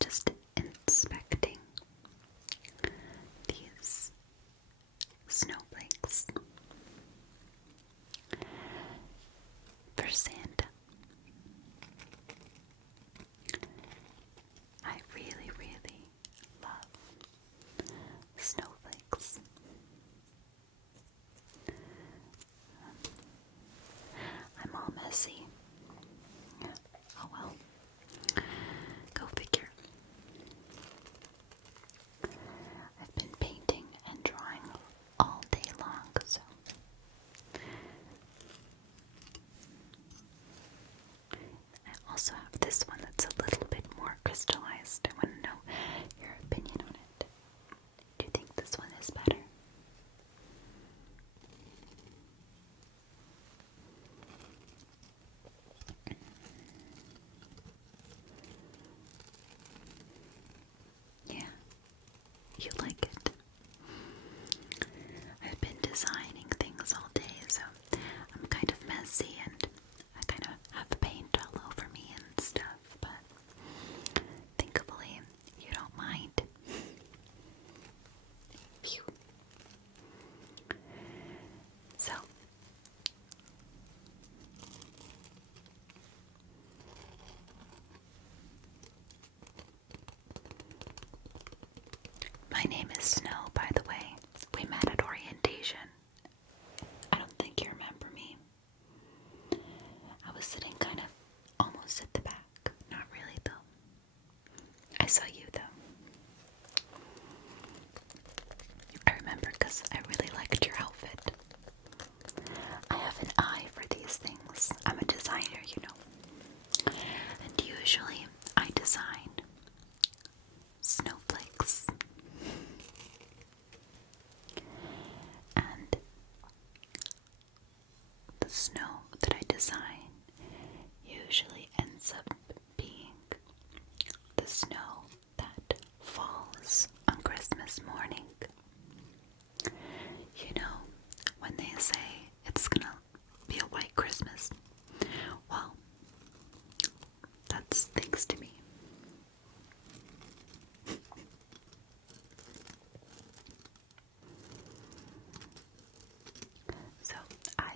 just inspecting these snowflakes for Santa. I really, really love snowflakes. I'm all messy. Oh well. Go figure. I've been painting and drawing all day long, so I also have this one that's a little bit more crystallized. I want to know your opinion on it. Do you think this one is better? Yeah, you like it. I've been designing things all day, so I'm kind of messy and I kind of have paint all over me and stuff, but thankfully you don't mind. Phew. So, my name is Snow, by the way. We met at orientation. I don't think you remember me. I was sitting kind of almost at the back. Not really, though. I saw you, though. I remember because I really liked your outfit. I have an eye for these things. I'm a designer, you know. And usually I design snowflakes. And the snow that I design usually ends up being the snow that falls on Christmas morning. You know, when they say it's gonna be a white Christmas, well, that's thanks to me. So I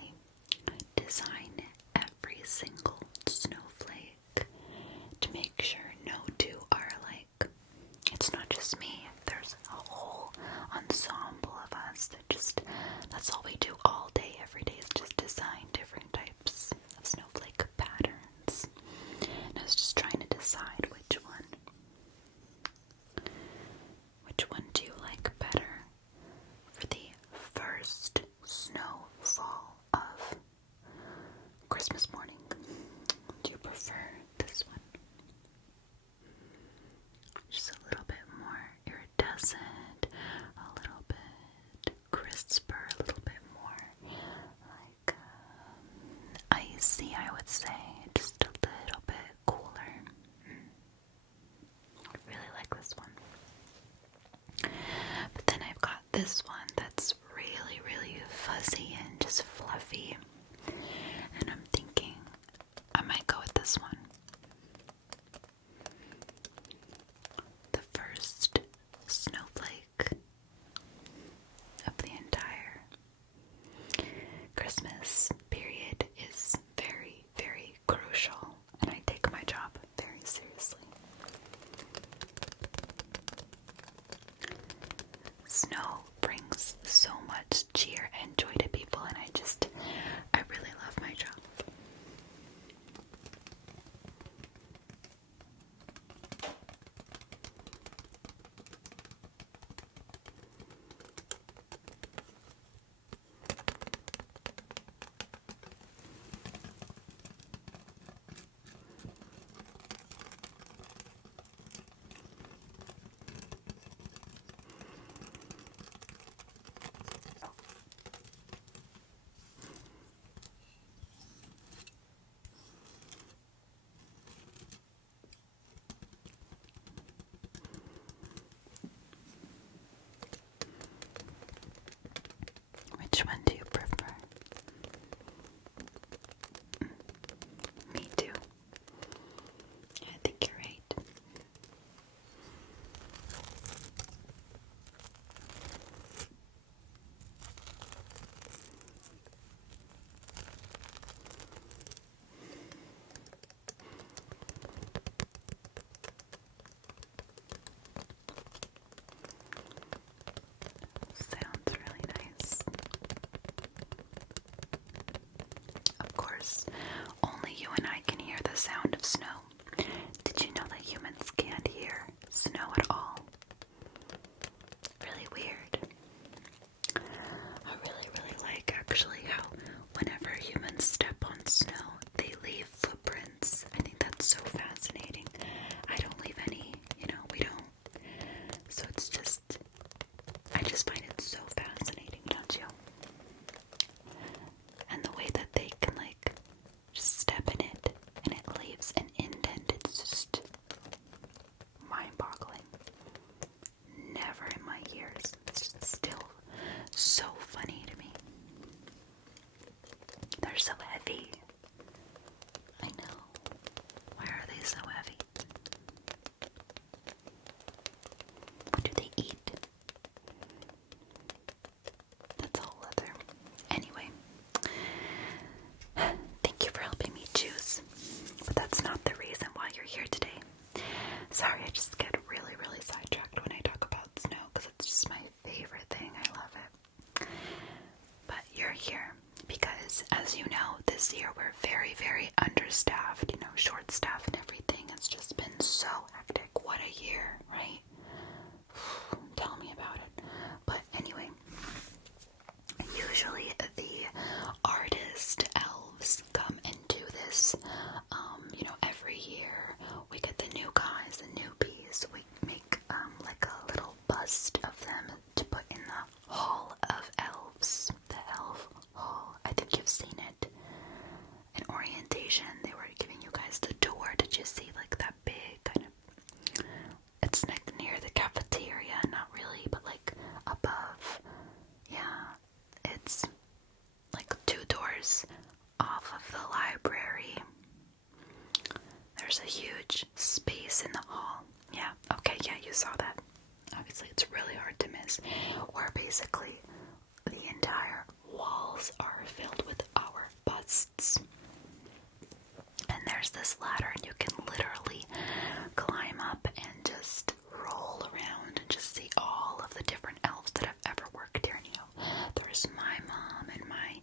design every single snowflake to make sure no two are alike. It's not just me. There's a whole ensemble of us that's all we do all day, every day is just design different types of snowflake patterns. And I was just trying to decide which one do you like better for the first snowfall of Christmas morning. Do you prefer this one? Just a little bit more iridescent, a little bit crisper, a little bit more like icy, I would say, just a little bit cooler. I really like this one. But then I've got this one that's really, really fuzzy and just fluffy. And I'm thinking I might go with this one. The first snowflake of the entire Christmas period is very, very crucial, and I take my job very seriously. Snow brings are so heavy. I know. Why are they so heavy? What do they eat? That's all leather. Anyway, thank you for helping me choose. But that's not the reason why you're here today. Sorry, I just get really, really sidetracked when I talk about snow because it's just my favorite thing. I love it. But you're here because, as you know, this year we're very, very understaffed, short-staffed and everything. It's just been so hectic. What a year, right? Tell me about it. But anyway, usually the artist elves come and do this, every year. We get the new guys, the newbies. We make like a little bust of them to put in the Hall of Elves, the Elf Hall. I think you've seen it. In orientation, they were giving you guys the tour. Did you see like that big kind of? It's like near the cafeteria, not really, but like above. Yeah, it's like 2 doors off of the library. There's a huge space in the hall. Yeah, okay, yeah, you saw that. Obviously, it's really hard to miss. Where basically the entire walls are filled with our busts. And there's this ladder, and you can literally climb up and just roll around and just see all of the different elves that have ever worked here. There's my mom and my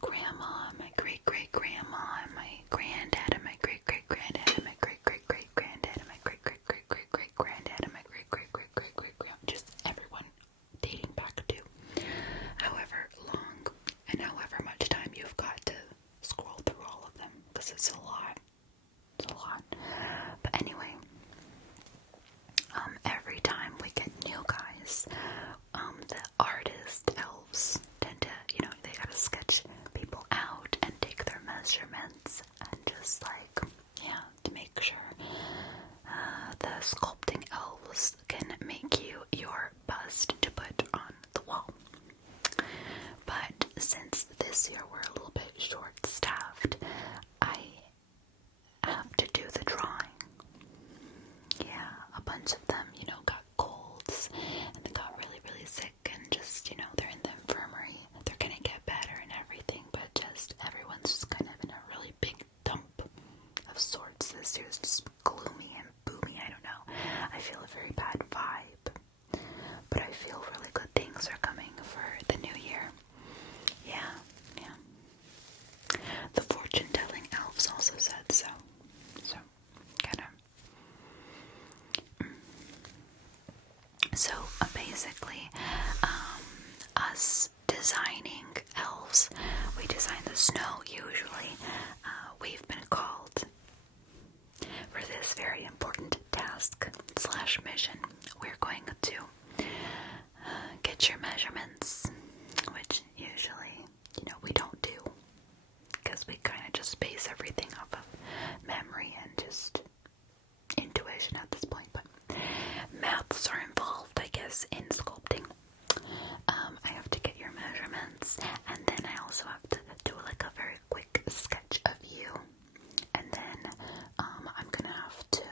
grandma, and my great-great-grandma, and my granddad, and my great-great-granddad, and my great-great-great-granddad, and my great-great-great-great-granddad, and my great-great-great-great-great-grand, just everyone dating back to however long and however much time you've got to scroll through all of them, because it's a lot. It's a lot. But anyway, every time we get new guys, the artist elves tend to, they gotta sketch people out and take their measurements and just to make sure the sculpting elves can make you your bust to put on the wall. But since this year we're a little bit short-staffed, I have to do the drawing. Yeah, a bunch of them, got colds and they got really, really sick and just, they're in the infirmary. They're gonna get better and everything, but just everyone's just kind of in a really big dump of sorts. This year's just gloomy and boomy. I don't know. I feel a very bad vibe, but I feel really good things are coming for the new year. Yeah. The fortune-telling elves also said so. So, So, basically, us designing elves, we design the snow usually. We've been called for this very important task / mission. We're going to get your measurements, which usually, we don't do, because we kind of just base everything off of memory and just intuition at this point, but maths are involved, I guess, in sculpting. I have to get your measurements, and then I also have to do like a very quick sketch of you, and then I'm gonna have to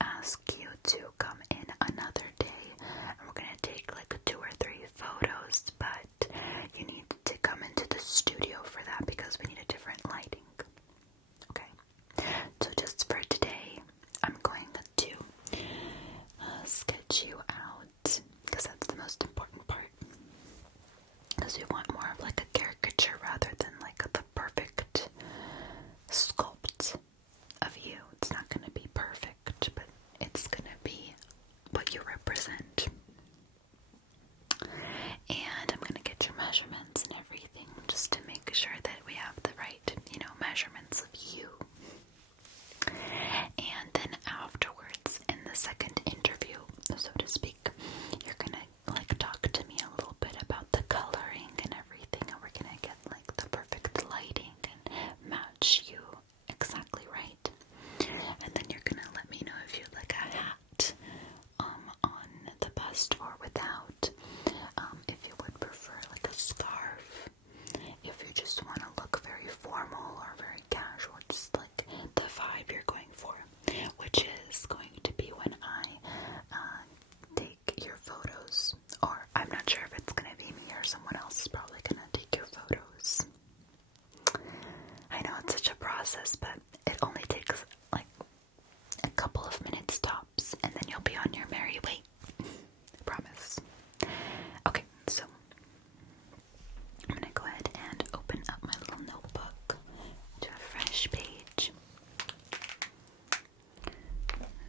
ask you to come in another day, and we're gonna take like 2 or 3 photos, but you need to come into the studio for that because we need a different lighting. Okay, so just for today, I'm going to sketch you out, because that's going to be when I take your photos. Or I'm not sure if it's going to be me or someone else is probably going to take your photos. I know it's such a process, but it only takes like a couple of minutes tops, and then you'll be on your merry way. I promise. Okay, so I'm gonna go ahead and open up my little notebook to a fresh page.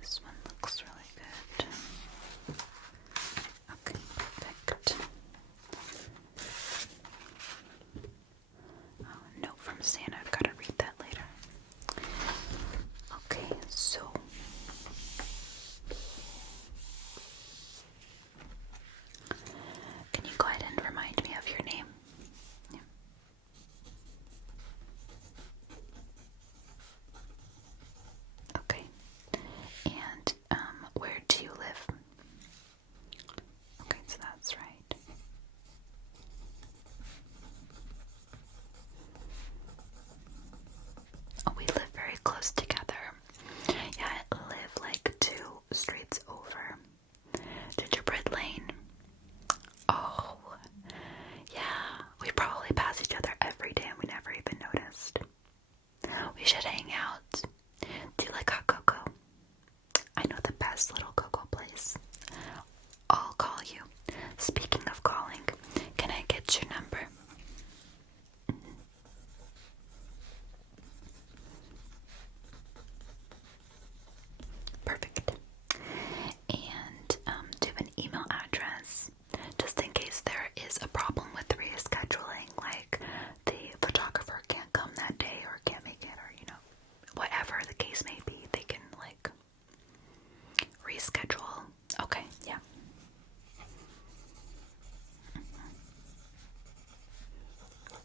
This one looks really good. Okay, perfect. Oh, a note from Santa. I've got to read that later. Okay, so can you go ahead and remind me of your name? Yeah. Okay. And where do you live? Okay, so that's right. Oh, we live very close together. Yeah, I live like 2 streets over. Gingerbread Lane. Oh, yeah. We probably pass each other every day and we never even noticed. We should hang out. Do you like hot cocoa? I know the best little cocoa place. I'll call you. Speaking of calling, can I get your number? Perfect. And do you have an email address? Just in case there is a problem with rescheduling, like the photographer can't come that day or can't make it, or whatever the case may be, they can like reschedule. Okay, yeah.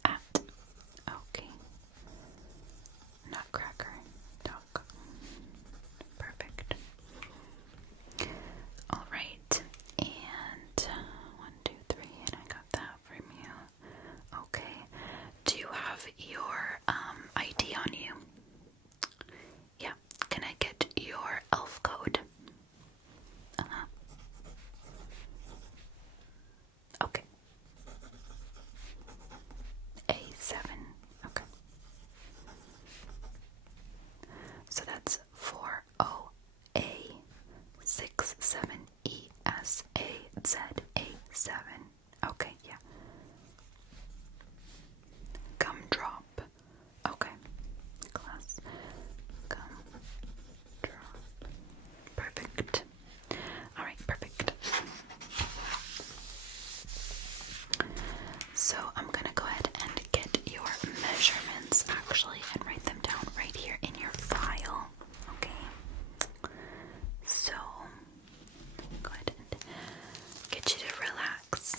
At, okay. Nutcracker. Dog. Perfect. Alright. And 1, 2, 3, and I got that from you. Okay. Do you have your ID on you? Yeah. Can I get your elf code? Okay. A7. Okay. So that's 4OA67ESAZA7. Okay, yeah. Gumdrop. Okay. Class. Gumdrop. Perfect. Alright, perfect. So I'm gonna go ahead and get your measurements actually and write them down right here in your file. Okay. So go ahead and get you to relax.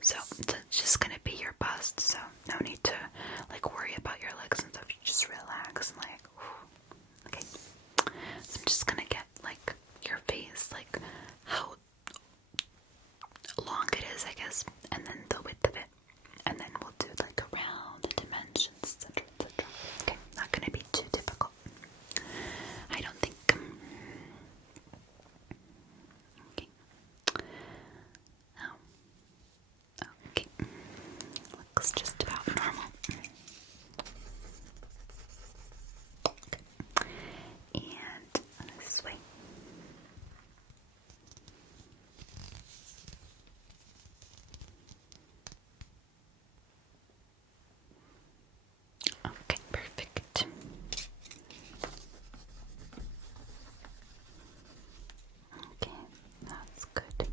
So it's just gonna be your bust, so no need to like worry about your legs and stuff. You just relax and like, whew. Okay. So I'm just gonna get like your face, like how long it is, I guess, and then the width of it, and then we'll do like around the dimensions, etc., etc. Okay, not gonna be too difficult. I don't think. Okay. Oh. Okay. Looks just about normal. Okay. And this way. Okay, perfect. Okay, that's good.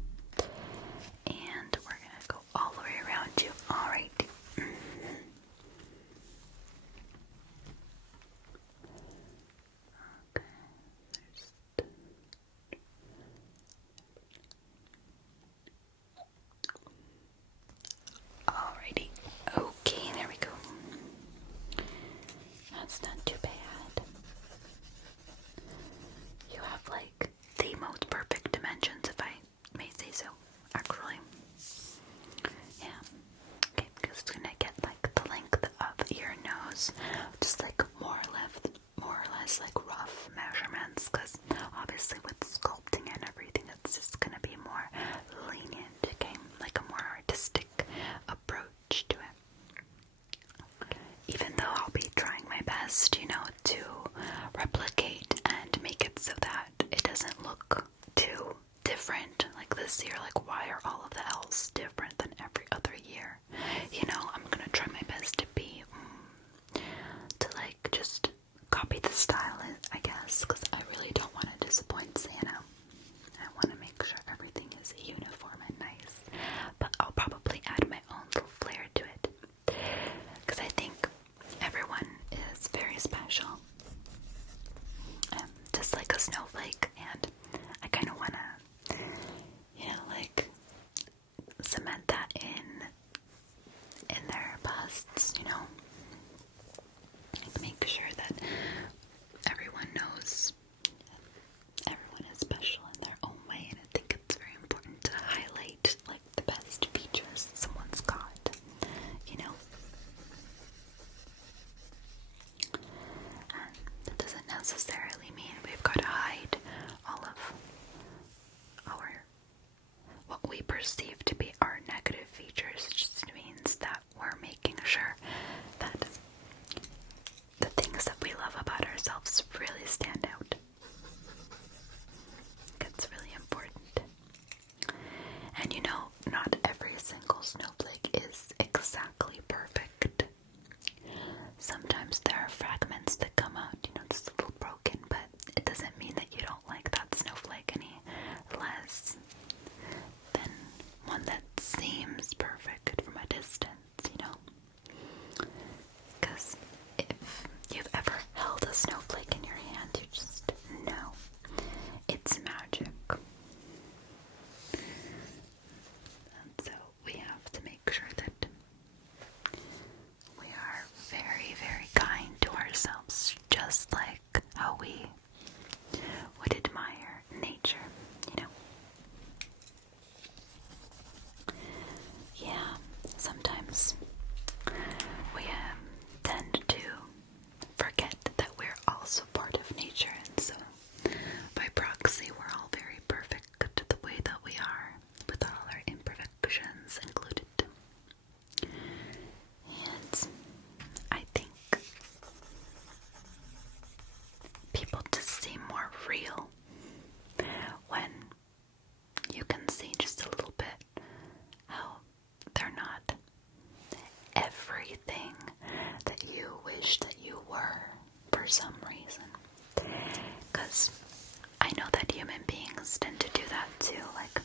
And we're gonna go all the way around you. Alright. like this year, like why are all of the elves different than every other year? You know, I'm gonna try my best to be, to like just copy the style, I guess, because I really don't want to disappoint Santa. I want to make sure everything is uniform and nice, but I'll probably add my own little flair to it, because I think everyone is very special, just like a snowflake, and I kind of want to, you know, like cement that in their busts, you know, like make sure that everyone knows everyone is special in their own way, and I think it's very important to highlight like the best features someone's got, you know. And that doesn't necessarily mean we've got to hide all of our, what we perceive to be our negative features. It just means that we're making sure that the things that we love about ourselves really stand out. That's really important. And you know, not every single snowflake is exactly perfect. Sometimes there are fragments that come out, you know, just a little broken, but it doesn't mean that you don't like that snowflake any less than one that seems perfect from a distance, you know. Because if you've ever held a snowflake in your hand, you just know it's magic. And so we have to make sure that we are very, very kind to ourselves, just like how we would admire nature, you know. Yeah, sometimes we tend to forget that we're also part of nature, and so by proxy we're all very perfect the way that we are, with all our imperfections included. And I think people just seem more real when you can see just a little bit how they're not everything that you wish that you were for some reason. Because I know that human beings tend to do that too. Like,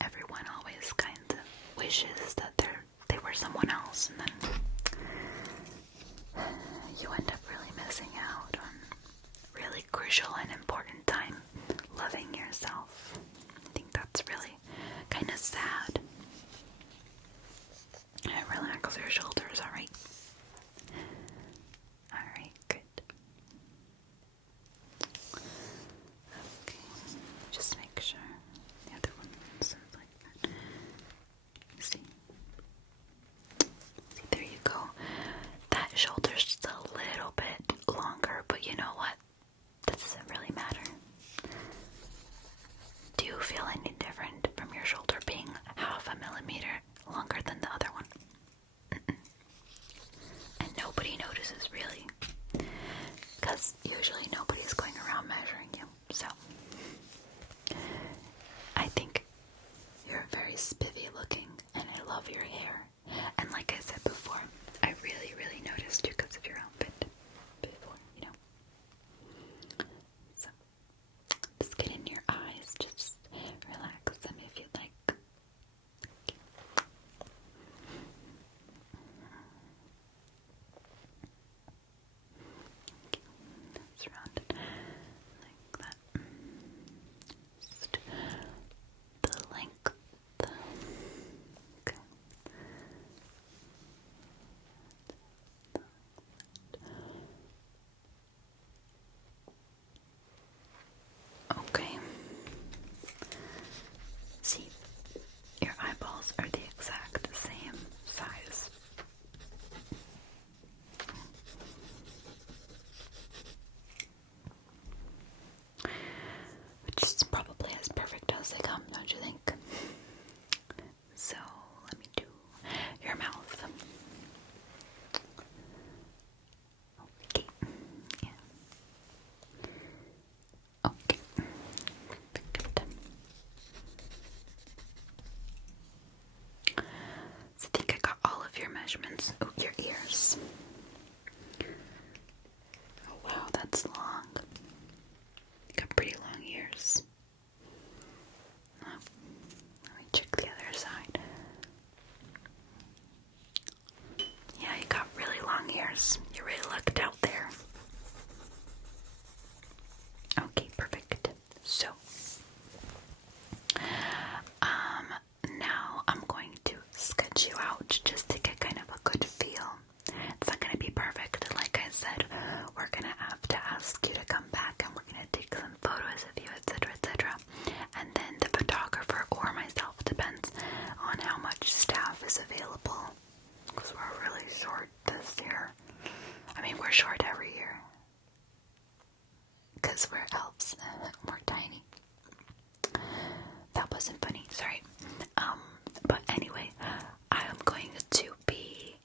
everyone always kind of wishes that they were someone else, and then you end up really missing out on really crucial and important time loving yourself. I think that's really kind of sad. Relax your shoulders, alright? Alright, good. Okay, just make sure the other one's like that. See, there you go. That shoulder's just a little bit longer, but you know what? That doesn't really matter. Do you feel any different from your shoulder being half a millimeter longer than the other one? And nobody notices, really, because usually nobody's going around measuring you. So I think you're very spivvy looking, and I love your hair. And like I said before, I really, really noticed you because of your outfit before, you know. So just get in your eyes, just relax them if you'd like. That's around it like that. Just the length. Okay. Okay. See, your eyeballs are the exact same size. Which is probably as perfect as they come, don't you think? So, let me do your mouth. Okay. Yeah. Okay. Good. Sorry. But anyway, I am going to be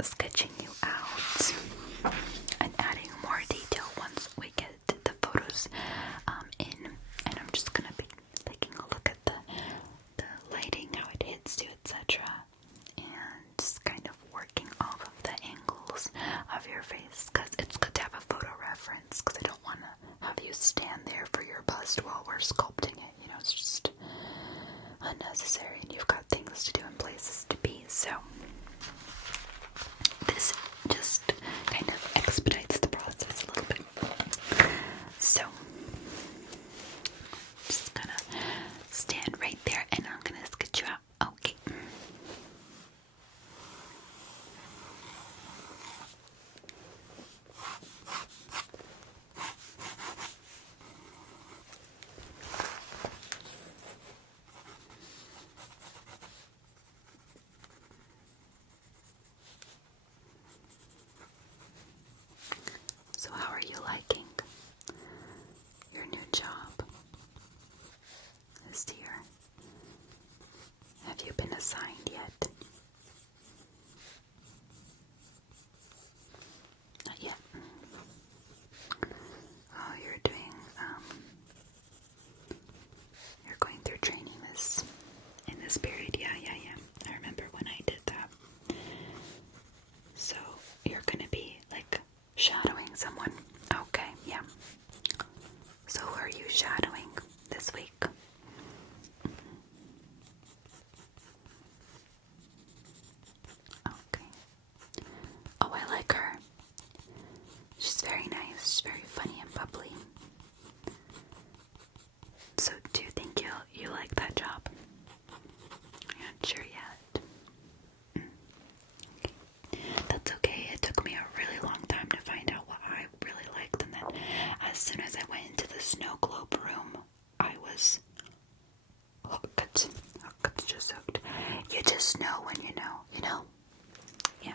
sketching you out and adding more detail once we get the photos in. And I'm just gonna be taking a look at the lighting, how it hits you, etc. And just kind of working off of the angles of your face, because it's good to have a photo reference, because I don't want to have you stand there for your bust while we're sculpting it. You know, it's just unnecessary, and you've got things to do and places to be. So this just kind of expedites the process a little bit. So just gonna stand right there, and I'm gonna sketch you out. Okay. So how are you liking your new job this year? Have you been assigned yet? Not yet. Oh, you're going through training in this period. Yeah. I remember when I did that. So you're gonna be like shadowing someone. Okay, yeah. So who are you shadowing this week? Okay. Oh, I like her. She's very nice. She's very funny and bubbly. So do you think you like that job? I'm not sure yet. That's okay. It took me a really long time to find out what I really liked, and then as soon as I went into the snow globe room, I was hooked. Just hooked. You just know when you know, you know? Yeah.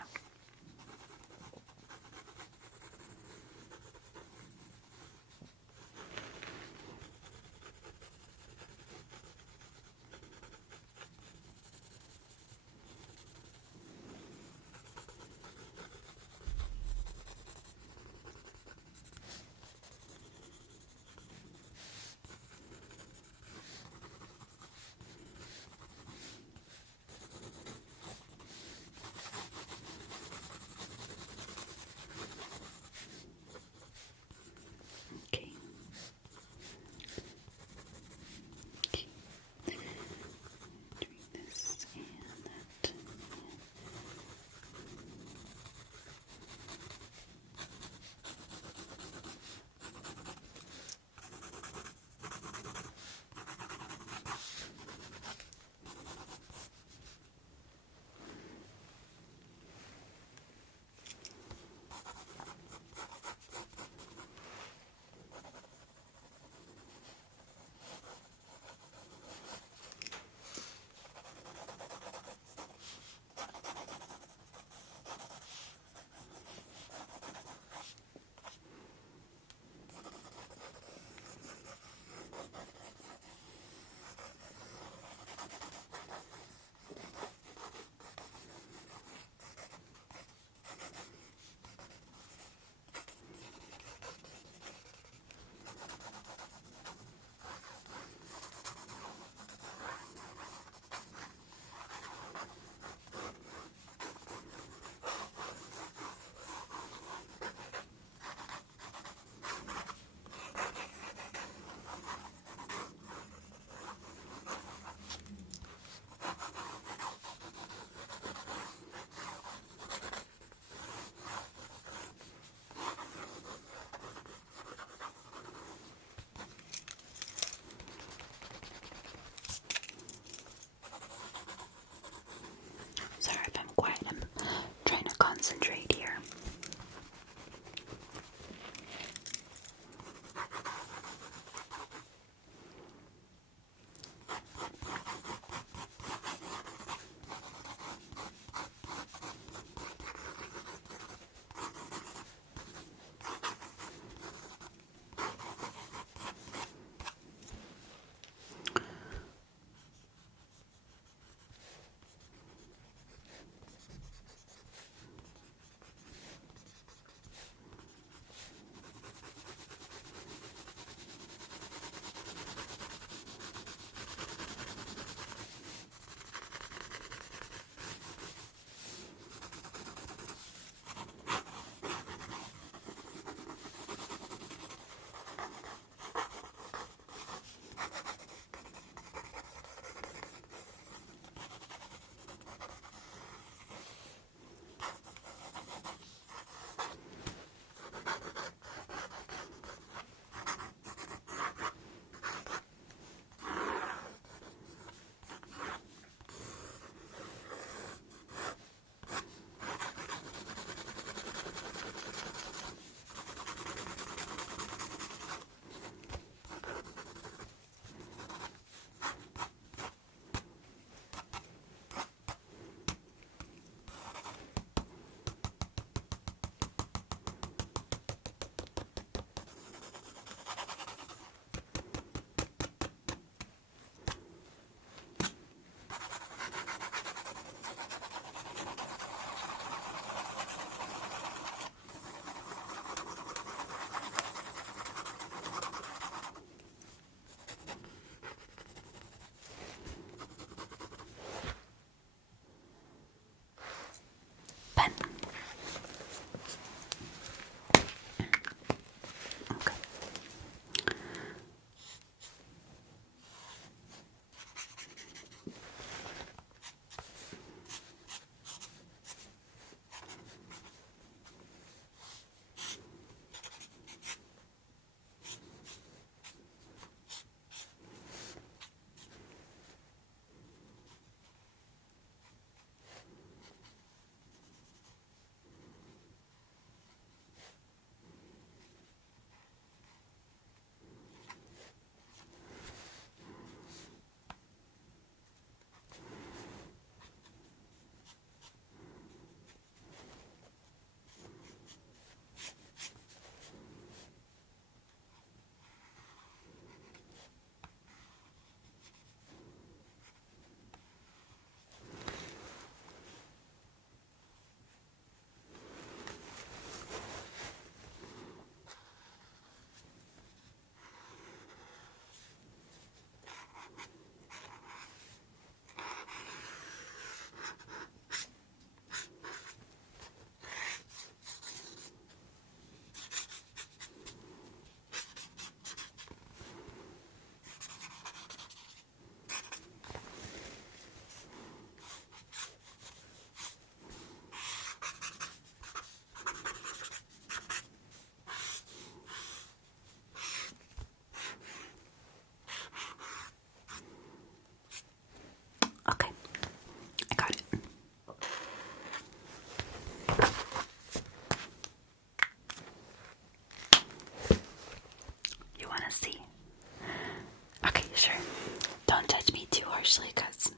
especially because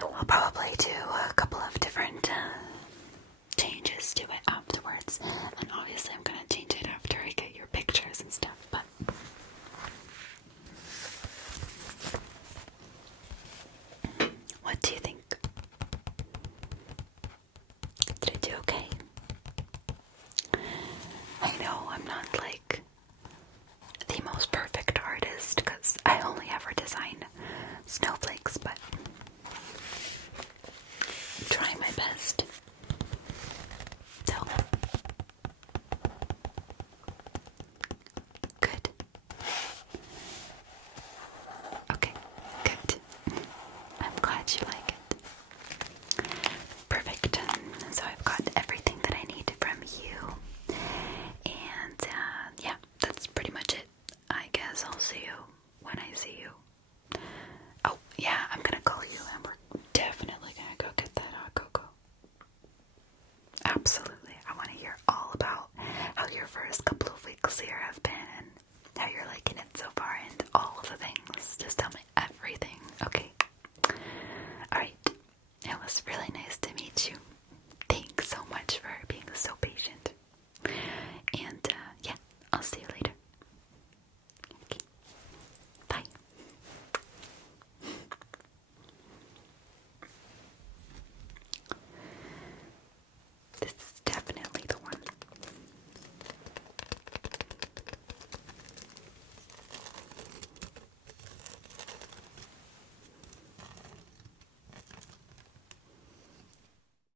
I'll probably do a couple of different changes to it afterwards, and obviously I'm gonna change it after I get your pictures and stuff, but what do you think? Did I do okay? I know I'm not like the most perfect artist because I only ever design snowflakes, but I'm trying my best. So, good. Okay, good. I'm glad you like it. Perfect. So I've got everything that I need from you. And yeah, that's pretty much it. I guess I'll see you when I see you. Oh, yeah, I'm gonna call you and we're definitely gonna go get that hot cocoa. Absolutely. I want to hear all about how your first couple of weeks here have been and how you're liking it so far and all of the things. Just tell me everything, okay? Alright. It was really nice to meet you. Thanks so much for being so patient. And yeah, I'll see you later. Okay. Bye. This